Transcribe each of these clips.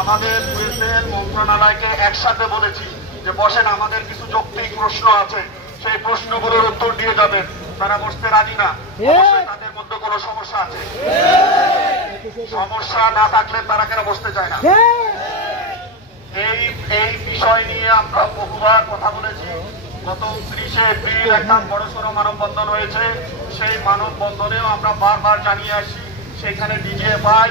আমাদের পুলিশের মন্ত্রণালয়কে একসাথে বলেছি যে বসেন আমাদের কিছু যৌক্তিক প্রশ্ন আছে সেই প্রশ্নগুলোর উত্তর দিয়ে যাবেন তারা বসতে রাজি না তাদের মধ্যে কোনো সমস্যা আছে সমস্যা না থাকলে তারা কেন বসতে চায় না এই এই বিষয় নিয়ে আমরা বহুবার কথা বলেছি গত উনত্রিশে এপ্রিল একটা বড়সড় মানববন্ধন হয়েছে সেই মানববন্ধনেও আমরা বারবার জানিয়ে আসি সেখানে ডিজে পাই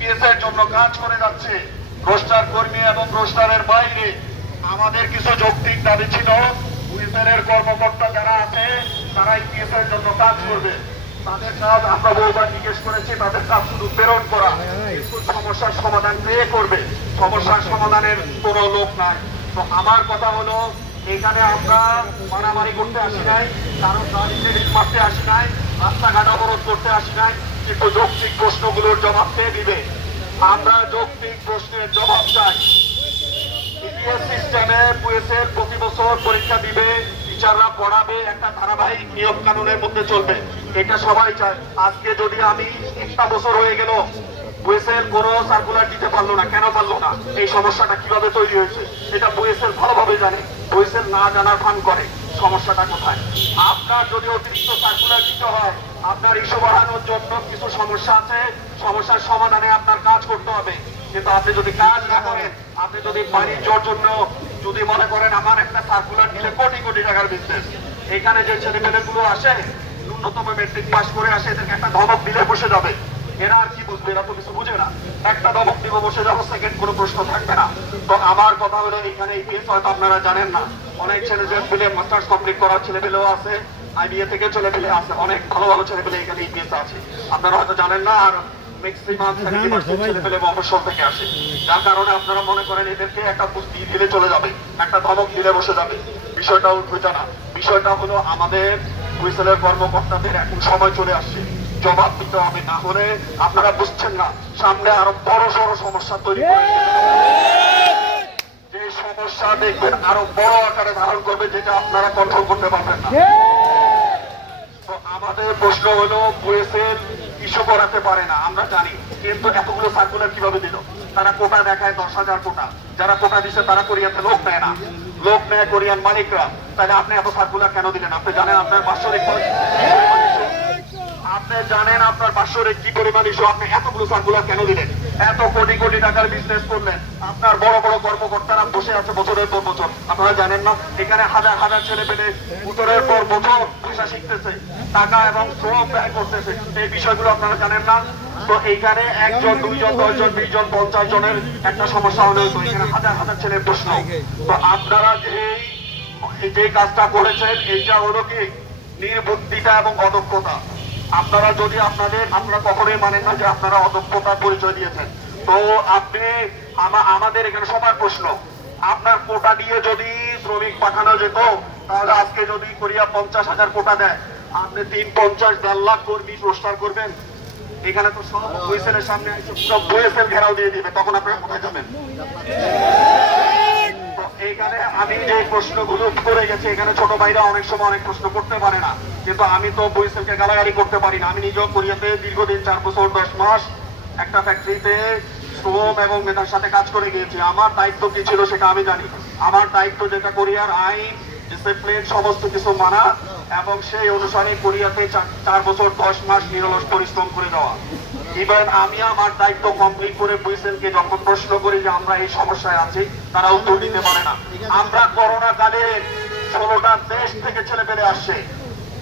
পিএস জন্য কাজ করে যাচ্ছে রোস্টার কর্মী এবং রোস্টারের বাইরে আমাদের কিছু যৌক্তিক দাবি ছিল পিএসএল কর্মকর্তা যারা আছে তারা ইপিএস এর জন্য কাজ করবে তাদের কাজ আমরা বহুবার জিজ্ঞেস করেছি তাদের কাজ শুধু প্রেরণ করা সমস্যার সমাধান পেয়ে করবে সমস্যার সমাধানের কোনো লোক নাই তো আমার কথা হলো এখানে আমরা মারামারি করতে আসি নাই কারো গাড়িতে মারতে আসি নাই রাস্তাঘাট অবরোধ করতে আসি নাই যৌক্তিক প্রশ্নগুলোর জবাব দিয়ে দিবে আমরা যৌক্তিক প্রশ্নের জবাব চাই প্রতি বছর পরীক্ষা দিবে পড়াবে একটা ধারাবাহিক কানুনের মধ্যে চলবে এটা সবাই চায় আজকে যদি আমি একটা বছর হয়ে গেল বুয়েসেল সার্কুলার দিতে পারলো না কেন পারলো না এই সমস্যাটা কিভাবে তৈরি হয়েছে এটা বুয়েসেল ভালোভাবে জানে বুয়েসেল না জানার ফান করে সমস্যাটা কোথায় আপনার যদি অতিরিক্ত সার্কুলার দিতে হয় আপনার ইস্যু বাড়ানোর জন্য কিছু সমস্যা আছে সমস্যার সমাধানে আপনার কাজ করতে হবে কিন্তু আপনি যদি কাজ না করেন আপনি যদি বাণিজ্যর জন্য যদি মনে করেন আমার একটা সার্কুলার দিলে কোটি কোটি টাকার বিজনেস এখানে যে ছেলে ছেলেমেয়েগুলো আসে ন্যূনতম মেট্রিক পাস করে আসে এদেরকে একটা ধমক দিলে বসে যাবে এরা আর কি বুঝবে এরা তো কিছু বুঝে না একটা ধমক দিব বসে যাবো সেকেন্ড কোনো প্রশ্ন থাকবে না তো আমার কথা হলো এখানে এই কেস হয়তো আপনারা জানেন না অনেক যে ফিলে মাস্টার্স কমপ্লিট করা পেলেও আছে আইবিএ থেকে ছেলেপেলে আছে অনেক ভালো ভালো পেলে এখানে ইপিএস আছে আপনারা হয়তো জানেন না আর ম্যাক্সিমাম থেকে আসে যার কারণে আপনারা মনে করেন এদেরকে একটা পুষ্টি দিলে চলে যাবে একটা ধমক দিলে বসে যাবে বিষয়টা উঠবে না বিষয়টা হলো আমাদের হুইসেলের কর্মকর্তাদের এখন সময় চলে আসছে জবাব দিতে হবে না হলে আপনারা বুঝছেন না সামনে আরো বড় সড় সমস্যা তৈরি করে সমস্যা দেখবেন আরো বড় আকারে ধারণ করবে যেটা আপনারা কন্ট্রোল করতে পারবেন না তো আমাদের প্রশ্ন হলো বুয়েসেল ইস্যু করাতে পারে না আমরা জানি কিন্তু এতগুলো সার্কুলার কিভাবে দিল তারা কোটা দেখায় দশ হাজার কোটা যারা কোটা দিচ্ছে তারা কোরিয়াতে লোক নেয় না লোক নেয় কোরিয়ান মালিকরা তাহলে আপনি এত সার্কুলার কেন দিলেন আপনি জানেন আপনার বাৎসরিক আপনি জানেন আপনার বাসরে কি পরিমাণ ইস্যু আপনি এতগুলো সার্কুলার কেন দিলেন এত কোটি কোটি টাকার বিজনেস করলেন আপনার বড় বড় কর্মকর্তারা বসে আছে বছরের পর বছর আপনারা জানেন না এখানে হাজার হাজার ছেলে পেলে বছরের পর বছর ভাষা শিখতেছে টাকা এবং শ্রম ব্যয় করতেছে এই বিষয়গুলো আপনারা জানেন না তো এইখানে একজন দুইজন দশজন বিশ জন পঞ্চাশ জনের একটা সমস্যা হলে তো এখানে হাজার হাজার ছেলে প্রশ্ন তো আপনারা যে যে কাজটা করেছেন এটা হলো কি নির্বুদ্ধিতা এবং অদক্ষতা আপনারা যদি আপনাদের আপনারা কখনোই মানেন না যে আপনারা অদক্ষতার পরিচয় দিয়েছেন তো আপনি আমাদের এখানে সবার প্রশ্ন আপনার কোটা দিয়ে যদি শ্রমিক পাঠানো যেত তাহলে আজকে যদি কোরিয়া পঞ্চাশ হাজার কোটা দেয় আপনি তিন পঞ্চাশ দেড় লাখ কর্মী প্রস্তার করবেন এখানে তো সব বুয়েসেলের সামনে সব বুয়েসেল ঘেরাও দিয়ে দিবে তখন আপনারা কোথায় যাবেন এইখানে আমি যে প্রশ্নগুলো করে গেছি এখানে ছোট ভাইরা অনেক সময় অনেক প্রশ্ন করতে পারে না কিন্তু আমি তো বইসেলকে গালাগালি করতে পারি না আমি নিজেও কোরিয়াতে দীর্ঘদিন চার বছর দশ মাস একটা ফ্যাক্টরিতে শ্রম এবং মেধার সাথে কাজ করে গিয়েছি আমার দায়িত্ব কি ছিল সেটা আমি জানি আমার দায়িত্ব যেটা কোরিয়ার আইন ডিসিপ্লিন সমস্ত কিছু মানা এবং সেই অনুসারে কোরিয়াতে চার বছর দশ মাস নিরলস পরিশ্রম করে দেওয়া ইভেন আমি আমার দায়িত্ব কমপ্লিট করে পুলিশকে যখন প্রশ্ন করি যে আমরা এই সমস্যায় আছি তারা উত্তর দিতে পারে না আমরা করোনা কালে ষোলোটা দেশ থেকে ছেলে পেলে আসছে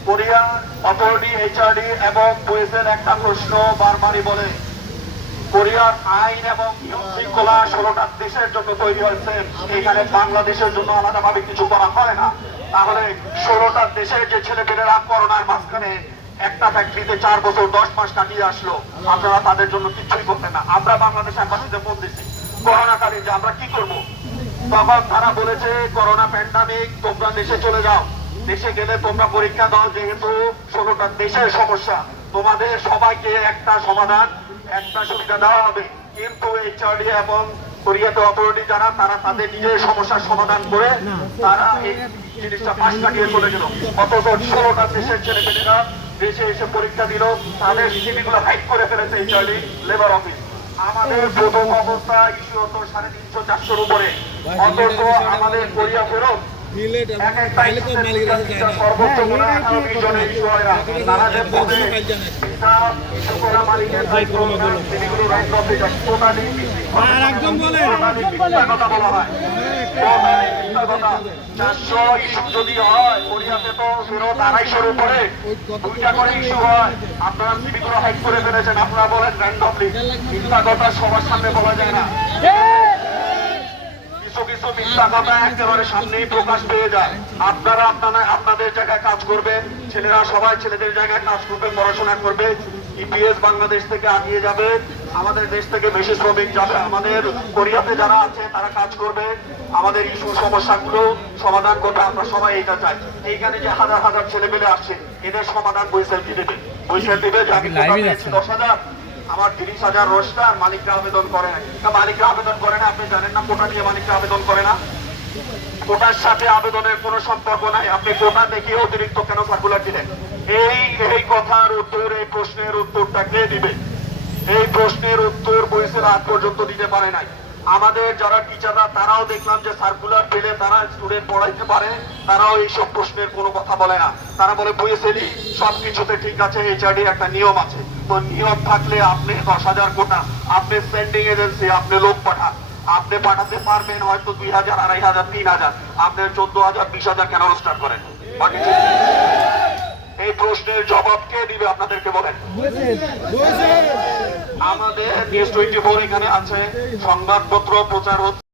কোরিয়া অথরিটি এইচআরডি এবং পুলিশের একটা প্রশ্ন বারবারই বলে কোরিয়ার আইন এবং শৃঙ্খলা ষোলোটা দেশের জন্য তৈরি হয়েছে এখানে বাংলাদেশের জন্য আলাদাভাবে কিছু করা হয় না তাহলে ষোলোটা দেশের যে ছেলে ছেলেপেলেরা করোনার মাঝখানে একটা ফ্যাক্টরিতে চার বছর দশ মাস কাটিয়ে আসলো আপনারা তাদের জন্য কিছুই করবেন না আমরা বাংলাদেশ অ্যাম্বাসিতে বলতেছি দিচ্ছি করোনাকালীন যে আমরা কি করব। তখন তারা বলেছে করোনা প্যান্ডামিক তোমরা দেশে চলে যাও দেশে গেলে তোমরা পরীক্ষা দাও যেহেতু ষোলোটা দেশের সমস্যা তোমাদের সবাইকে একটা সমাধান একটা সুবিধা দেওয়া হবে কিন্তু এইচআরডি এবং কোরিয়াতে অথরিটি যারা তারা তাদের নিজের সমস্যার সমাধান করে তারা এই জিনিসটা পাশ কাটিয়ে চলে গেল অথচ ষোলোটা দেশের ছেলে মেয়েরা দেশে এসে পরীক্ষা দিল তাদের সিভিগুলো হাইট করে ফেলেছে ইটালি লেবার অফিস আমাদের প্রথম অবস্থা ইস্যু হতো সাড়ে তিনশো চারশোর উপরে অন্তত আমাদের কোরিয়া ফেরত একদম হ্যাঁ, হ্যাঁ, হ্যাঁ, চারশো ইস্যু যদি হয় তো ফেরত আড়াইশোর উপরে করে ইস্যু হয় আপনারা করে ফেলেছেন আপনারা বলেন কথা সবার সামনে বলা যায় না কিছু মিথ্যা কথা একেবারে সামনেই প্রকাশ পেয়ে যায় আপনারা আপনারা আপনাদের জায়গায় কাজ করবে ছেলেরা সবাই ছেলেদের জায়গায় কাজ করবে পড়াশোনা করবে ইপিএস বাংলাদেশ থেকে আগিয়ে যাবে আমাদের দেশ থেকে বেশি শ্রমিক যাবে আমাদের কোরিয়াতে যারা আছে তারা কাজ করবে আমাদের ইস্যু সমস্যাগুলো সমাধান করবে আমরা সবাই এটা চাই এইখানে যে হাজার হাজার ছেলেমেলে আসছে এদের সমাধান বৈশাখ দিবে বৈশাখ দিবে দশ হাজার আমার তিরিশ হাজার রোজগার মালিকরা আবেদন করে না মালিকরা আবেদন করে না আপনি জানেন না কোটা নিয়ে মালিকরা আবেদন করে না কোটার সাথে আবেদনের কোনো সম্পর্ক নাই আপনি কোটা দেখিয়ে অতিরিক্ত কেন সার্কুলার দিলেন এই এই কথার উত্তর এই প্রশ্নের উত্তরটা কে দিবে এই প্রশ্নের উত্তর বইসের আজ পর্যন্ত দিতে পারে নাই আমাদের যারা টিচাররা তারাও দেখলাম যে সার্কুলার পেলে তারা স্টুডেন্ট পড়াইতে পারে তারাও এইসব প্রশ্নের কোনো কথা বলে না তারা বলে সব কিছুতে ঠিক আছে এইচআরডি একটা নিয়ম আছে নিয়ম থাকলে আপনি দশ হাজার কোটা আপনি সেন্ডিং এজেন্সি আপনি লোক পাঠান আপনি পাঠাতে পারবেন হয়তো দুই হাজার আড়াই হাজার তিন হাজার আপনি চোদ্দ হাজার বিশ হাজার কেন স্টার্ট করেন এই প্রশ্নের জবাব কে দিবে আপনাদেরকে বলেন আমাদের নিউজ টোয়েন্টি ফোর এখানে আছে সংবাদপত্র প্রচার হচ্ছে